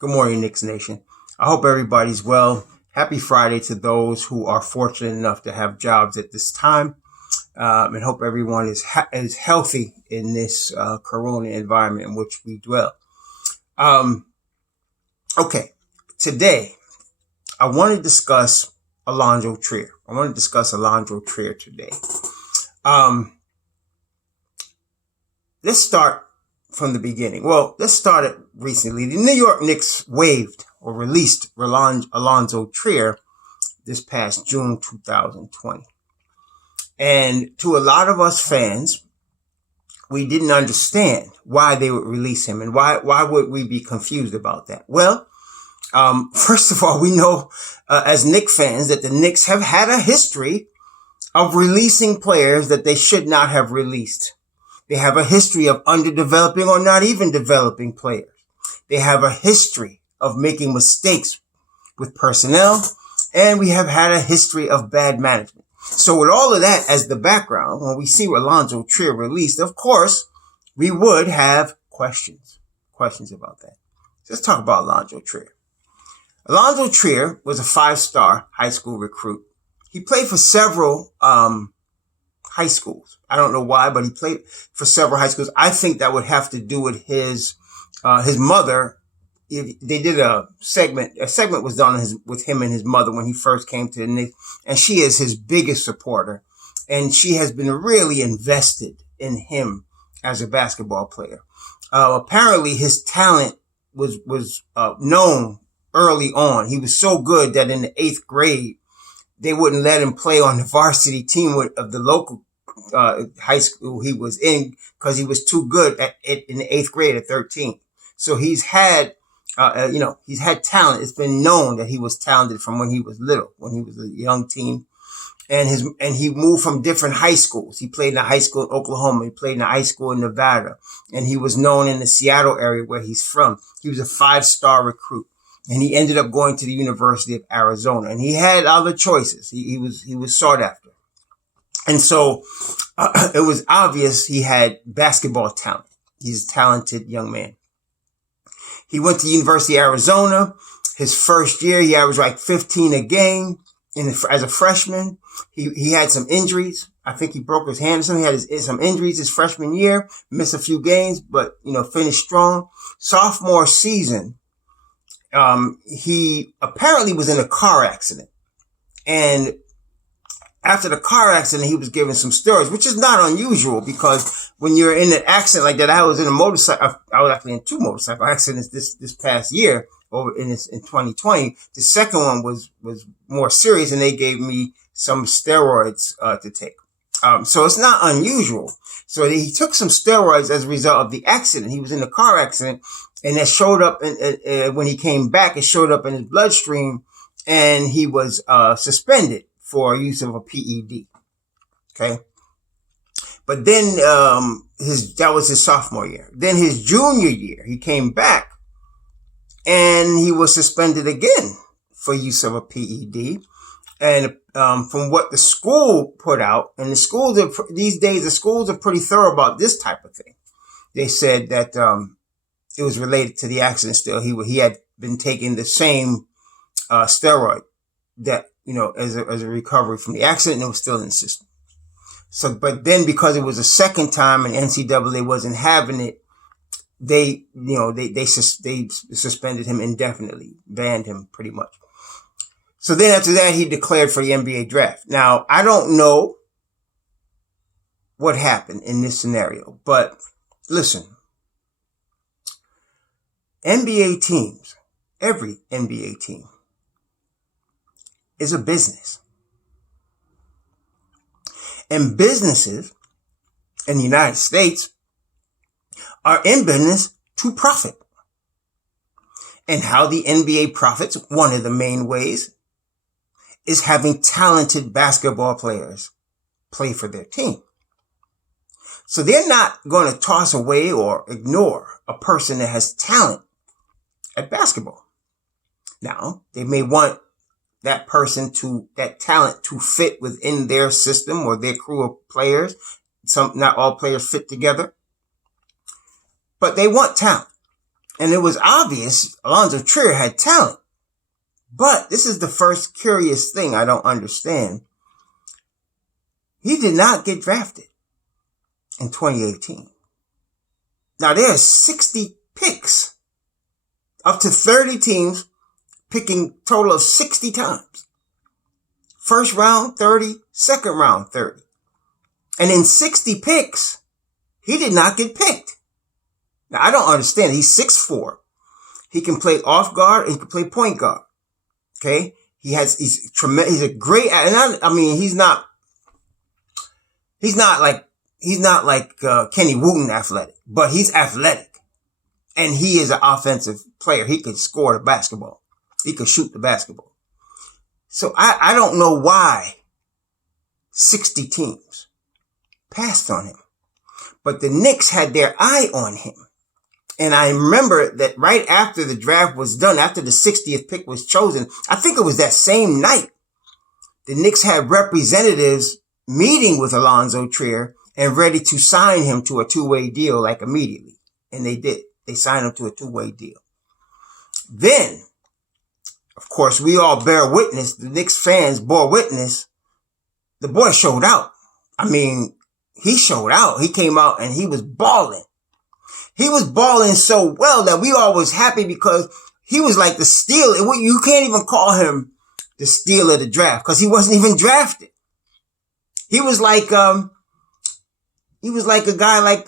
Good morning, Knicks Nation. I hope everybody's well. Happy Friday to those who are fortunate enough to have jobs at this time, and hope everyone is healthy in this corona environment in which we dwell. Um, okay, today I want to discuss Allonzo Trier. Today. Um, let's start from the beginning. Well, let's start it recently. The New York Knicks waived or released Allonzo Trier this past June 2020. And to a lot of us fans, we didn't understand why they would release him and why would we be confused about that? Well, first of all, we know as Knicks fans that the Knicks have had a history of releasing players that they should not have released. They have a history of underdeveloping or not even developing players. They have a history of making mistakes with personnel, and we have had a history of bad management. So with all of that as the background, when we see Allonzo Trier released, of course, we would have questions about that. So let's talk about Allonzo Trier. Allonzo Trier was a 5-star high school recruit. He played for several high schools. I don't know why, but he played for several high schools. I think that would have to do with his mother. They did a segment was done with him and his mother when he first came to the Knicks, and she is his biggest supporter, and she has been really invested in him as a basketball player. Apparently his talent was known early on. He was so good that in the 8th grade, they wouldn't let him play on the varsity team of the local high school he was in because he was too good in the 8th grade at 13. So he's had talent. It's been known that he was talented from when he was little, when he was a young teen. And he moved from different high schools. He played in a high school in Oklahoma. He played in a high school in Nevada. And he was known in the Seattle area where he's from. He was a 5-star recruit. And he ended up going to the University of Arizona. And he had other choices. He was sought after. And so it was obvious he had basketball talent. He's a talented young man. He went to the University of Arizona. His first year, he averaged like 15 a game as a freshman. He had some injuries. I think he broke his hand or something. He had some injuries his freshman year, missed a few games, but, finished strong. Sophomore season, he apparently was in a car accident. And after the car accident, he was given some steroids, which is not unusual because when you're in an accident like that, I was actually in 2 motorcycle accidents this past year in 2020. The second one was more serious, and they gave me some steroids to take. So it's not unusual. So he took some steroids as a result of the accident. He was in a car accident, and that showed up when he came back. It showed up in his bloodstream, and he was suspended for use of a PED. Okay. But then, that was his sophomore year. Then his junior year, he came back and he was suspended again for use of a PED. And, from what the school put out, and these days, the schools are pretty thorough about this type of thing. They said that, it was related to the accident still. He had been taking the same, steroid that, as a recovery from the accident, and it was still in the system. So, but then because it was a second time and NCAA wasn't having it, they suspended him indefinitely, banned him pretty much. So then after that, he declared for the NBA draft. Now, I don't know what happened in this scenario, but listen, NBA teams, every NBA team, is a business. And businesses in the United States are in business to profit. And how the NBA profits, one of the main ways, is having talented basketball players play for their team. So they're not going to toss away or ignore a person that has talent at basketball. Now, they may want that talent to fit within their system or their crew of players. Not all players fit together, but they want talent. And it was obvious Allonzo Trier had talent. But this is the first curious thing I don't understand. He did not get drafted in 2018. Now there are 60 picks. Up to 30 teams picking total of 60 times. First round, 30. Second round, 30. And in 60 picks, he did not get picked. Now I don't understand. He's 6'4". He can play off guard and he can play point guard. Okay? He's a great, and I mean, he's not like Kenny Wooten athletic, but he's athletic. And he is an offensive player. He can score the basketball. He can shoot the basketball. So I don't know why 60 teams passed on him. But the Knicks had their eye on him. And I remember that right after the draft was done, after the 60th pick was chosen, I think it was that same night, the Knicks had representatives meeting with Allonzo Trier and ready to sign him to a two-way deal like immediately. And they did. They signed him to a two-way deal. Then, of course, we all bear witness, the Knicks fans bore witness, the boy showed out. I mean, he showed out. He came out and he was balling. He was balling so well that we all was happy because he was like the steal. You can't even call him the steal of the draft because he wasn't even drafted. He was like a guy like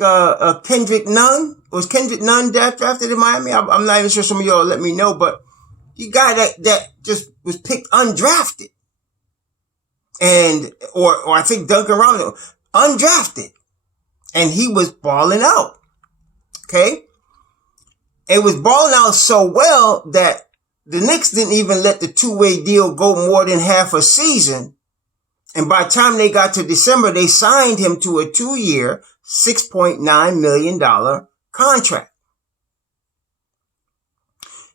Kendrick Nunn. Was Kendrick Nunn drafted in Miami? I'm not even sure. Some of y'all let me know, but the guy that just was picked undrafted, and or I think Duncan Robinson undrafted, and he was balling out. Okay, it was balling out so well that the Knicks didn't even let the two-way deal go more than half a season. And by the time they got to December, they signed him to a 2-year, $6.9 million contract.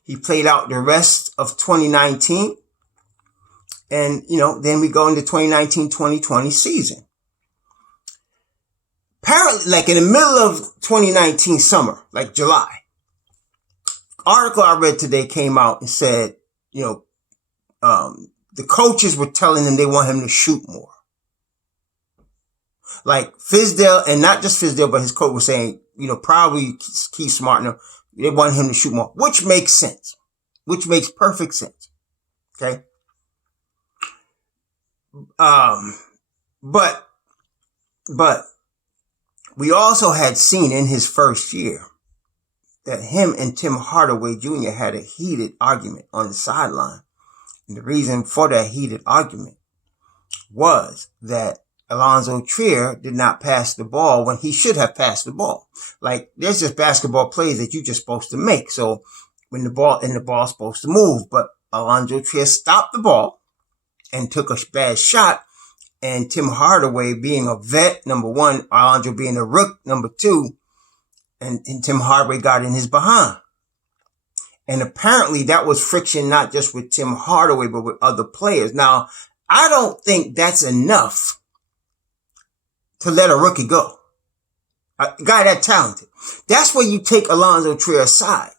He played out the rest of 2019. And, then we go into 2019-2020 season. Apparently, like in the middle of 2019 summer, like July, article I read today came out and said, the coaches were telling him they want him to shoot more. Like Fizdale, and not just Fizdale, but his coach was saying, probably Keith Smart, they want him to shoot more, which makes sense, which makes perfect sense. Okay. But we also had seen in his first year that him and Tim Hardaway Jr. had a heated argument on the sideline. And the reason for that heated argument was that Allonzo Trier did not pass the ball when he should have passed the ball. Like, there's just basketball plays that you're just supposed to make. So when the ball's supposed to move, but Allonzo Trier stopped the ball and took a bad shot. And Tim Hardaway being a vet, number one, Allonzo being a rook, number two, and Tim Hardaway got in his behind. And apparently that was friction not just with Tim Hardaway, but with other players. Now, I don't think that's enough to let a rookie go. A guy that talented. That's where you take Allonzo Trier aside.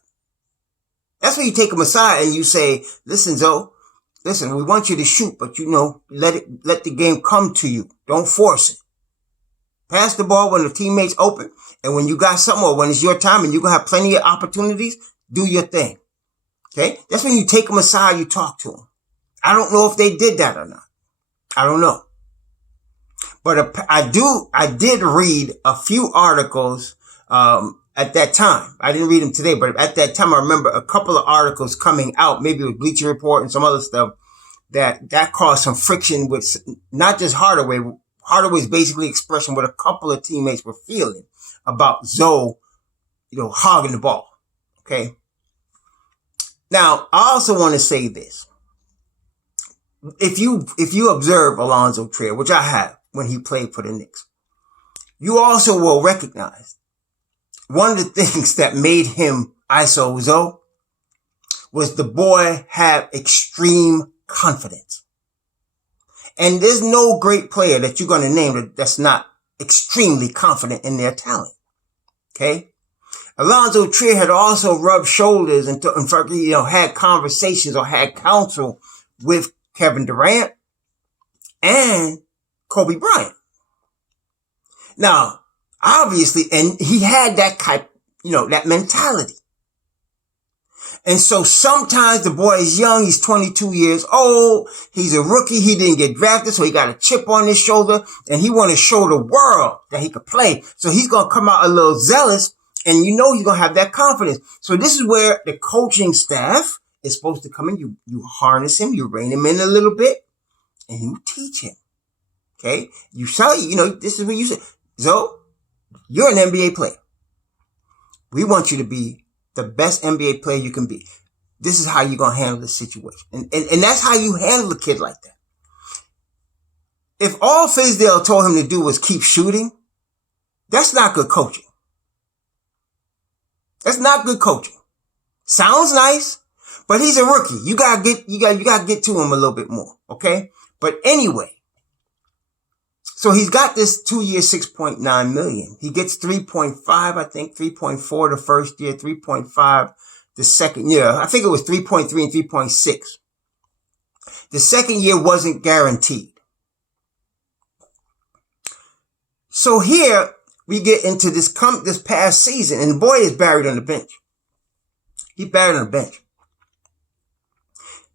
That's where you take him aside and you say, listen, Zoe, listen, we want you to shoot, but let the game come to you. Don't force it. Pass the ball when the teammate's open. And when you got something or when it's your time and you're going to have plenty of opportunities, do your thing. Okay? That's when you take them aside, you talk to them. I don't know if they did that or not. I don't know. But I did read a few articles, at that time. I didn't read them today, but at that time I remember a couple of articles coming out, maybe with Bleacher Report and some other stuff that caused some friction with not just Hardaway. Hardaway's basically expressing what a couple of teammates were feeling about Zoe, hogging the ball. Okay. Now, I also want to say this. If you observe Allonzo Trier, which I have when he played for the Knicks, you also will recognize one of the things that made him ISO Zoe was the boy had extreme confidence. And there's no great player that you're going to name that's not extremely confident in their talent. Okay. Allonzo Trier had also rubbed shoulders and had conversations or had counsel with Kevin Durant and Kobe Bryant. Now, obviously, and he had that type, that mentality. And so sometimes the boy is young. He's 22 years old. He's a rookie. He didn't get drafted, so he got a chip on his shoulder, and he want to show the world that he could play. So he's going to come out a little zealous, and he's going to have that confidence. So this is where the coaching staff is supposed to come in. You harness him, you rein him in a little bit, and you teach him. Okay? You tell this is what you say. So, you're an NBA player. We want you to be the best NBA player you can be. This is how you're going to handle the situation. And that's how you handle a kid like that. If all Fizdale told him to do was keep shooting, that's not good coaching. That's not good coaching. Sounds nice, but he's a rookie. You gotta get to him a little bit more. Okay? But anyway, so he's got this 2-year, $6.9 million. He gets 3.5, I think, 3.4 the first year, 3.5 the second year. I think it was 3.3 and 3.6. The second year wasn't guaranteed. So here we get into this past season, and the boy is buried on the bench. He's buried on the bench.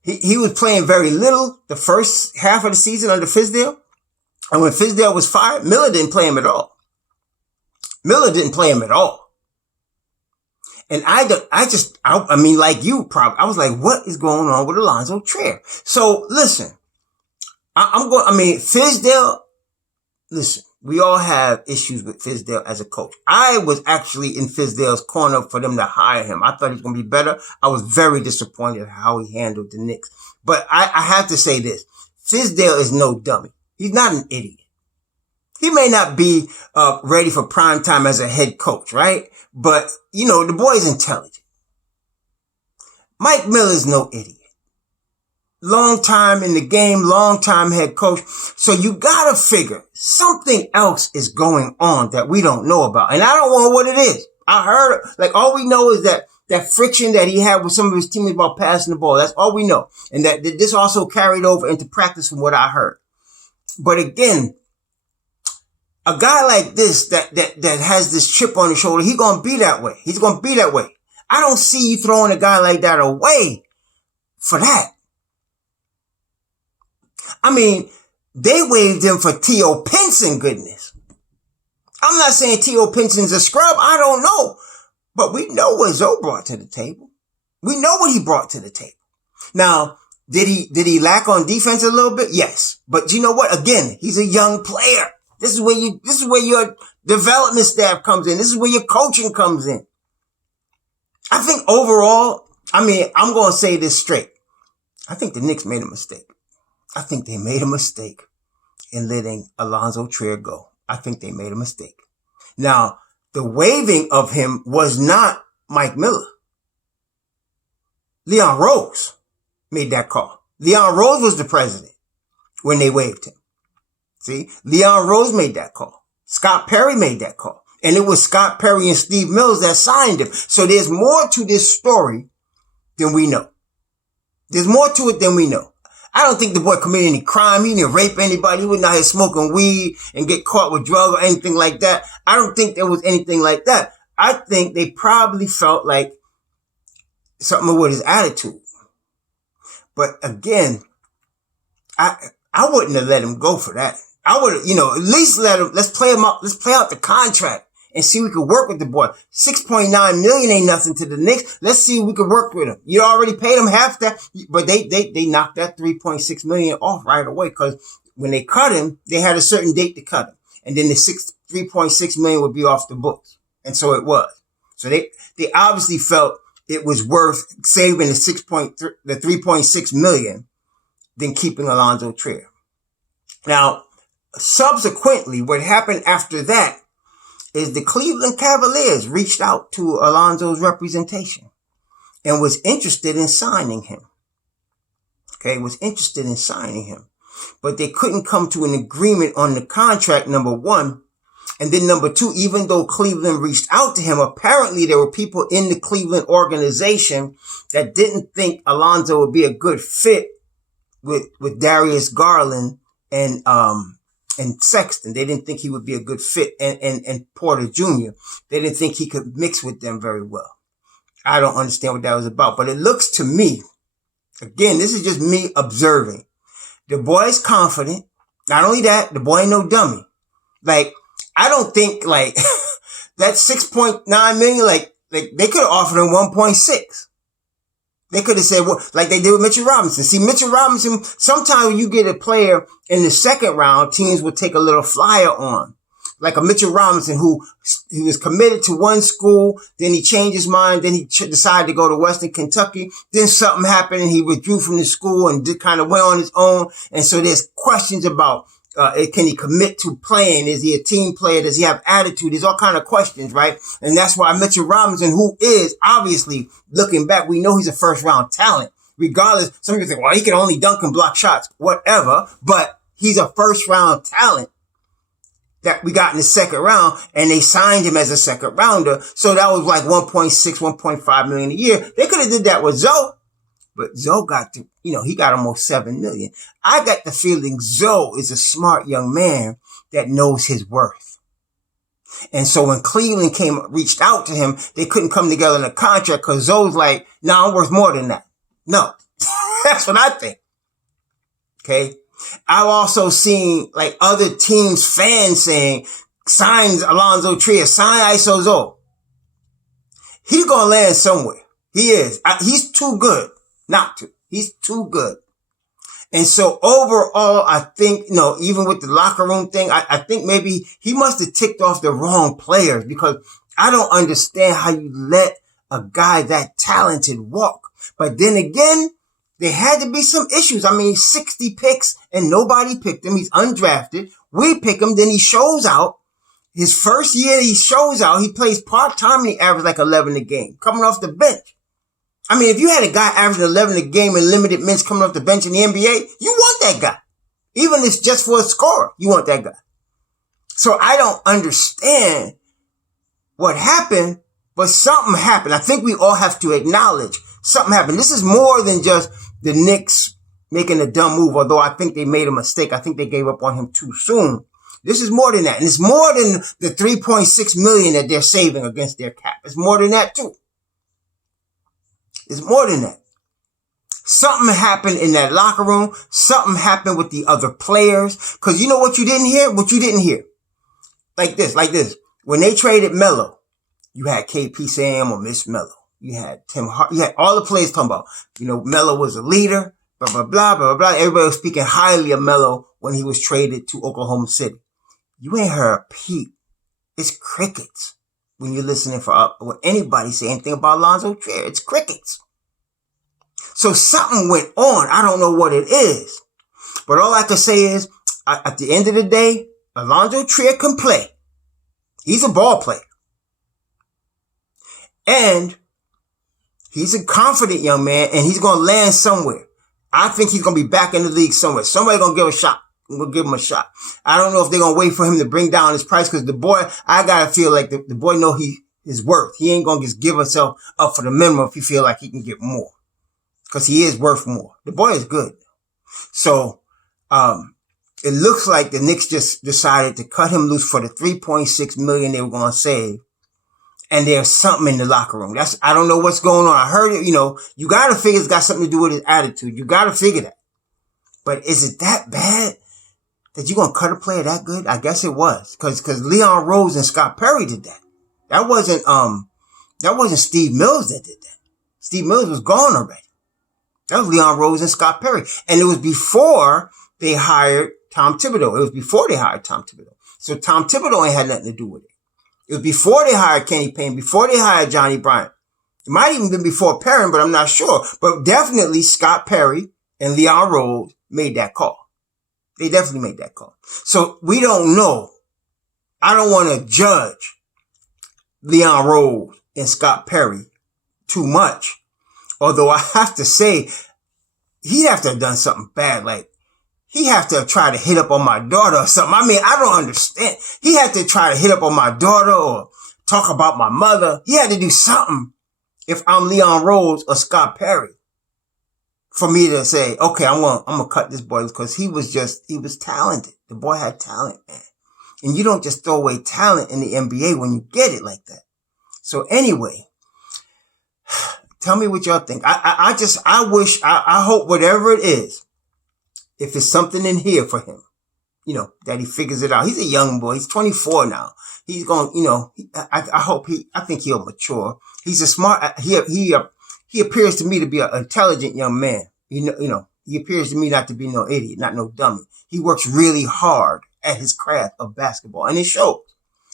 He was playing very little the first half of the season under Fizdale. And when Fizdale was fired, Miller didn't play him at all. And I mean, like you probably, I was like, what is going on with Allonzo Trier? So listen, Fizdale, listen, we all have issues with Fizdale as a coach. I was actually in Fizdale's corner for them to hire him. I thought he was going to be better. I was very disappointed at how he handled the Knicks. But I have to say this, Fizdale is no dummy. He's not an idiot. He may not be ready for prime time as a head coach, right? But, the boy's intelligent. Mike Miller's no idiot. Long time in the game, long time head coach. So you gotta figure something else is going on that we don't know about. And I don't know what it is. I heard, all we know is that friction that he had with some of his teammates about passing the ball. That's all we know. And that this also carried over into practice from what I heard. But again, a guy like this that has this chip on his shoulder, he's going to be that way. He's going to be that way. I don't see you throwing a guy like that away for that. I mean, they waived him for T.O. Pinson, goodness. I'm not saying T.O. Pinson's a scrub. I don't know. But we know what Zoe brought to the table. We know what he brought to the table. Now, did he lack on defense a little bit? Yes. But you know what? Again, he's a young player. This is where your development staff comes in. This is where your coaching comes in. I think overall, I'm going to say this straight. I think the Knicks made a mistake. I think they made a mistake in letting Allonzo Trier go. I think they made a mistake. Now, the waiving of him was not Mike Miller. Leon Rose made that call. Leon Rose was the president when they waived him. See, Leon Rose made that call. Scott Perry made that call. And it was Scott Perry and Steve Mills that signed him. So there's more to this story than we know. There's more to it than we know. I don't think the boy committed any crime. He didn't rape anybody. He wasn't out here smoking weed and get caught with drugs or anything like that. I don't think there was anything like that. I think they probably felt like something with his attitude. But again, I wouldn't have let him go for that. I would have, at least let's play him out. Let's play out the contract and see if we could work with the boy. $6.9 million ain't nothing to the Knicks. Let's see if we could work with him. You already paid him half that, but they knocked that $3.6 million off right away because when they cut him, they had a certain date to cut him. And then the $3.6 million would be off the books. And so it was. So they obviously felt it was worth saving the $3.6 million than keeping Allonzo Trier. Now, subsequently, what happened after that is the Cleveland Cavaliers reached out to Allonzo's representation and was interested in signing him. But they couldn't come to an agreement on the contract, number one. And then number two, even though Cleveland reached out to him, apparently there were people in the Cleveland organization that didn't think Allonzo would be a good fit with Darius Garland and Sexton. They didn't think he would be a good fit, and Porter Jr. They didn't think he could mix with them very well. I don't understand what that was about, but it looks to me, again, this is just me observing. The boy's confident. Not only that, the boy ain't no dummy. Like, I don't think like that 6.9 million, like they could have offered him 1.6. They could have said, well, like they did with Mitchell Robinson. See, Mitchell Robinson, sometimes when you get a player in the second round, teams will take a little flyer on. Like a Mitchell Robinson who he was committed to one school, then he changed his mind, then he decided to go to Western Kentucky, then something happened and he withdrew from the school and kind of went on his own. And so there's questions about, can he commit to playing? Is he a team player? Does he have attitude? There's all kind of questions, right? And that's why Mitchell Robinson, who is obviously looking back, we know he's a first round talent. Regardless, some people think, well, he can only dunk and block shots, whatever, but he's a first round talent that we got in the second round, and they signed him as a second rounder. So that was like 1.6, 1.5 million a year. They could have did that with Zoe, but Zoe got to, he got almost 7 million. I got the feeling Zoe is a smart young man that knows his worth. And so when Cleveland reached out to him, they couldn't come together in a contract because Zoe's like, no, I'm worth more than that. No, that's what I think. Okay. I've also seen like other teams, fans saying, signs Allonzo Trier, sign ISO Zoe. He's going to land somewhere. He is. He's too good not to. He's too good. And so overall, I think, even with the locker room thing, I think maybe he must have ticked off the wrong players because I don't understand how you let a guy that talented walk. But then again, there had to be some issues. 60 picks and nobody picked him. He's undrafted. We pick him. Then he shows out. His first year, he shows out. He plays part-time and he averaged like 11 a game coming off the bench. If you had a guy averaging 11 a game in limited minutes coming off the bench in the NBA, you want that guy. Even if it's just for a scorer, you want that guy. So I don't understand what happened, but something happened. I think we all have to acknowledge something happened. This is more than just the Knicks making a dumb move, although I think they made a mistake. I think they gave up on him too soon. This is more than that. And it's more than the 3.6 million that they're saving against their cap. It's more than that too. It's more than that. Something happened in that locker room. Something happened with the other players. Cause you know what you didn't hear? What you didn't hear. Like this. When they traded Melo, you had KP saying, I'm gonna miss Melo. You had Tim Hart. You had all the players talking about, Melo was a leader, blah, blah, blah, blah, blah. Everybody was speaking highly of Melo when he was traded to Oklahoma City. You ain't heard a peep. It's crickets when you're listening when anybody say anything about Allonzo Trier. It's crickets. So something went on. I don't know what it is. But all I can say is, at the end of the day, Allonzo Trier can play. He's a ball player. And he's a confident young man, and he's going to land somewhere. I think he's going to be back in the league somewhere. Somebody's going to give a shot. I'm going to give him a shot. I don't know if they're going to wait for him to bring down his price because the boy, I got to feel like the boy know his worth. He ain't going to just give himself up for the minimum if he feel like he can get more because he is worth more. The boy is good. So, it looks like the Knicks just decided to cut him loose for the 3.6 million they were going to save. And there's something in the locker room. I don't know what's going on. I heard it, you got to figure it's got something to do with his attitude. You got to figure that. But is it that bad that you're going to cut a player that good? I guess it was. Cause Leon Rose and Scott Perry did that. That wasn't Steve Mills that did that. Steve Mills was gone already. That was Leon Rose and Scott Perry. And it was before they hired Tom Thibodeau. It was before they hired Tom Thibodeau. So Tom Thibodeau ain't had nothing to do with it. It was before they hired Kenny Payne, before they hired Johnny Bryant. It might even been before Perrin, but I'm not sure. But definitely Scott Perry and Leon Rose made that call. They definitely made that call. So we don't know. I don't want to judge Leon Rose and Scott Perry too much. Although I have to say, he'd have to have done something bad. Like, he have to try to hit up on my daughter or something. I mean, I don't understand. He had to try to hit up on my daughter or talk about my mother. He had to do something if I'm Leon Rose or Scott Perry for me to say, okay, I'm gonna cut this boy, because he was talented. The boy had talent, man. And you don't just throw away talent in the NBA when you get it like that. So anyway, tell me what y'all think. I hope whatever it is, if it's something in here for him, that he figures it out. He's a young boy. He's 24 now. He's going, I think he'll mature. He's a smart, he appears to me to be an intelligent young man. He appears to me not to be no idiot, not no dummy. He works really hard at his craft of basketball, and it shows.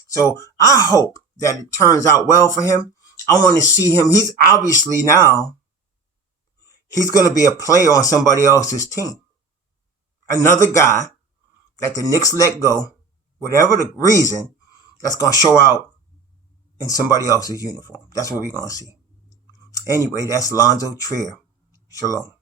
So I hope that it turns out well for him. I want to see him. He's obviously now, he's going to be a player on somebody else's team. Another guy that the Knicks let go, whatever the reason, that's going to show out in somebody else's uniform. That's what we're going to see. Anyway, that's Allonzo Trier. Shalom.